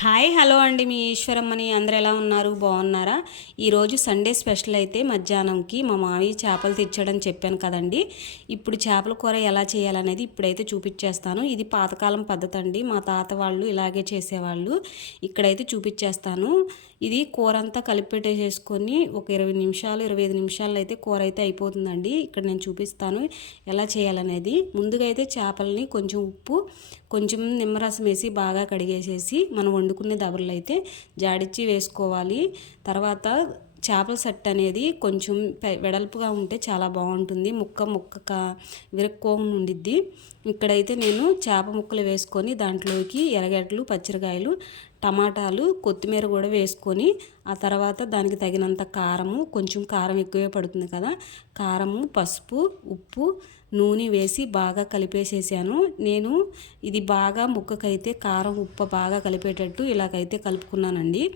Hi hello అండి మీ ఈశ్వరమ్మని. అందరు ఎలా ఉన్నారు? బాగున్నారా? ఈరోజు సండే స్పెషల్ అయితే మధ్యాహ్నంకి మా మావి చేపలు తెచ్చాడని చెప్పాను కదండి. ఇప్పుడు చేపల కూర ఎలా చేయాలనేది ఇప్పుడైతే చూపించేస్తాను. ఇది పాతకాలం పద్ధతి అండి. మా తాత వాళ్ళు ఇలాగే చేసేవాళ్ళు. ఇక్కడైతే చూపించేస్తాను. ఇది కూర అంతా కలిపెట్టేసేసుకొని ఒక ఇరవై నిమిషాలు ఇరవై ఐదు నిమిషాలు అయితే కూర అయితే అయిపోతుందండి. ఇక్కడ నేను చూపిస్తాను ఎలా చేయాలనేది. ముందుగా అయితే చేపల్ని కొంచెం ఉప్పు కొంచెం నిమ్మరసం వేసి బాగా కడిగేసేసి మనం వండుకునే దబర్లు అయితే జాడిచ్చి వేసుకోవాలి. తర్వాత చేపల సెట్ అనేది కొంచెం వెడల్పుగా ఉంటే చాలా బాగుంటుంది. ముక్క ముక్క విరక్కోకుండా ఉండిద్ది. ఇక్కడైతే నేను చేప ముక్కలు వేసుకొని దాంట్లోకి ఎర్రగడ్డలు పచ్చిరకాయలు టమాటాలు కొత్తిమీర కూడా వేసుకొని ఆ తర్వాత దానికి తగినంత కారము కొంచెం కారం ఎక్కువే పడుతుంది కదా. కారము పసుపు ఉప్పు నూనె వేసి బాగా కలిపేసేసాను. నేను ఇది బాగా ముక్కకైతే కారం ఉప్పు బాగా కలిపేటట్టు ఇలాగైతే కలుపుకున్నానండి.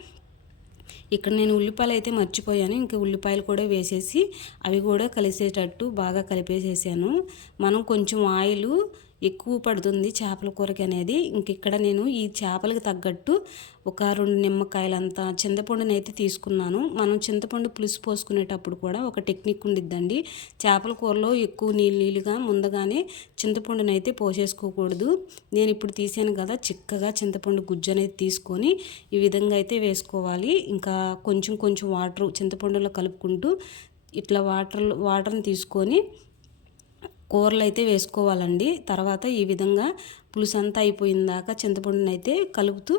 ఇక్కడ నేను ఉల్లిపాయలు అయితే మర్చిపోయాను. ఇంకా ఉల్లిపాయలు కూడా వేసేసి అవి కూడా కలిసేటట్టు బాగా కలిపేసేసాను. మనం కొంచెం ఆయిల్ ఎక్కువ పడుతుంది చేపల కూరకి అనేది. ఇంక ఇక్కడ నేను ఈ చేపలకు తగ్గట్టు ఒక రెండు నిమ్మకాయలంతా చింతపండుని అయితే తీసుకున్నాను. మనం చింతపండు పులుసు పోసుకునేటప్పుడు కూడా ఒక టెక్నిక్ ఉండిద్దండి. చేపల కూరలో ఎక్కువ నీళ్ళు నీళ్ళుగా ముందుగానే చింతపండుని అయితే పోసేసుకోకూడదు. నేను ఇప్పుడు తీసాను కదా చిక్కగా చింతపండు గుజ్జు అనేది తీసుకొని ఈ విధంగా అయితే వేసుకోవాలి. ఇంకా కొంచెం కొంచెం వాటర్ చింతపండులో కలుపుకుంటూ ఇట్లా వాటర్ వాటర్ని తీసుకొని కూరలు అయితే వేసుకోవాలండి. తర్వాత ఈ విధంగా పులుసు అంతా అయిపోయిన దాకా చింతపండుని అయితే కలుపుతూ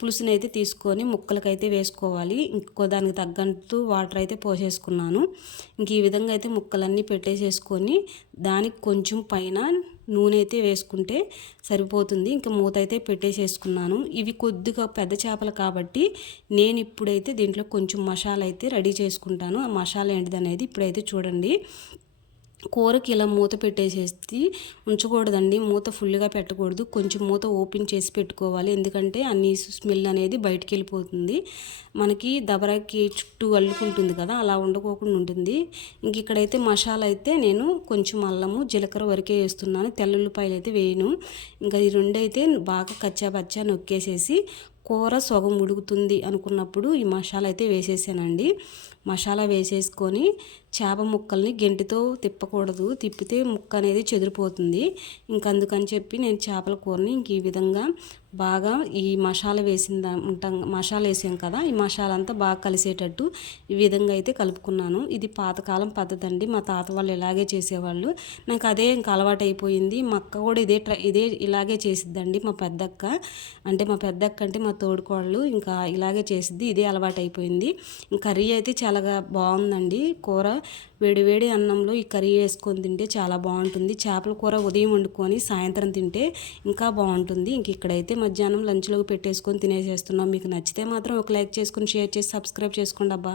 పులుసుని అయితే తీసుకొని ముక్కలకైతే వేసుకోవాలి. ఇంకో దానికి తగ్గట్టు వాటర్ అయితే పోసేసుకున్నాను. ఇంక ఈ విధంగా అయితే ముక్కలన్నీ పెట్టేసేసుకొని దానికి కొంచెం పైన నూనె అయితే వేసుకుంటే సరిపోతుంది. ఇంకా మూత అయితే పెట్టేసేసుకున్నాను. ఇవి కొద్దిగా పెద్ద చేపలు కాబట్టి నేను ఇప్పుడైతే దీంట్లో కొంచెం మసాలా అయితే రెడీ చేసుకుంటాను. ఆ మసాలా ఏంటిది అనేది ఇప్పుడైతే చూడండి. కూరకి ఇలా మూత పెట్టేసేసి ఉంచకూడదండి. మూత ఫుల్గా పెట్టకూడదు. కొంచెం మూత ఓపెన్ చేసి పెట్టుకోవాలి. ఎందుకంటే ఆ నీసు స్మెల్ అనేది బయటికి వెళ్ళిపోతుంది. మనకి దబరాకి చుట్టూ అల్లుకుంటుంది కదా అలా ఉండకోకుండా ఉంటుంది. ఇంక ఇక్కడైతే మసాలా అయితే నేను కొంచెం అల్లము జీలకర్ర వరకే వేస్తున్నాను. తెల్లుల్లిపాయలు అయితే వేయను. ఇంకా ఈ రెండైతే బాగా కచ్చా పచ్చా నొక్కేసేసి కూర సొగం ఉడుకుతుంది అనుకున్నప్పుడు ఈ మసాలా అయితే వేసేసానండి. మసాలా వేసేసుకొని చేప ముక్కల్ని గెంటితో తిప్పకూడదు. తిప్పితే ముక్క అనేది చెదిరిపోతుంది. ఇంకందుకని చెప్పి నేను చేపల కూరని ఇంక ఈ విధంగా బాగా ఈ మసాలా వేసిన ఉంటాం మసాలా వేసాం కదా ఈ మసాలా అంతా బాగా కలిసేటట్టు ఈ విధంగా అయితే కలుపుకున్నాను. ఇది పాతకాలం పద్ధతి అండి మా తాత వాళ్ళు ఇలాగే చేసేవాళ్ళు. నాకు అదే ఇంకా అలవాటు అయిపోయింది మా అక్క కూడా ఇదే ట్రై ఇదే ఇలాగే చేసిద్దండి మా పెద్దక్క. అంటే మా పెద్దక్క అంటే మా తోడుకోళ్ళు ఇంకా ఇలాగే చేసిద్ది ఇదే అలవాటు అయిపోయింది కర్రీ అయితే చాలా బాగుందండి. కూర వేడి వేడి అన్నంలో ఈ కర్రీ వేసుకొని తింటే చాలా బాగుంటుంది. చేపల కూర ఉదయం వండుకొని సాయంత్రం తింటే ఇంకా బాగుంటుంది. ఇంక ఇక్కడైతే మధ్యాహ్నం లంచ్లోకి పెట్టేసుకొని తినేసేస్తున్నాం. మీకు నచ్చితే మాత్రం ఒక లైక్ చేసుకొని షేర్ చేసి సబ్స్క్రైబ్ చేసుకోండి అబ్బా.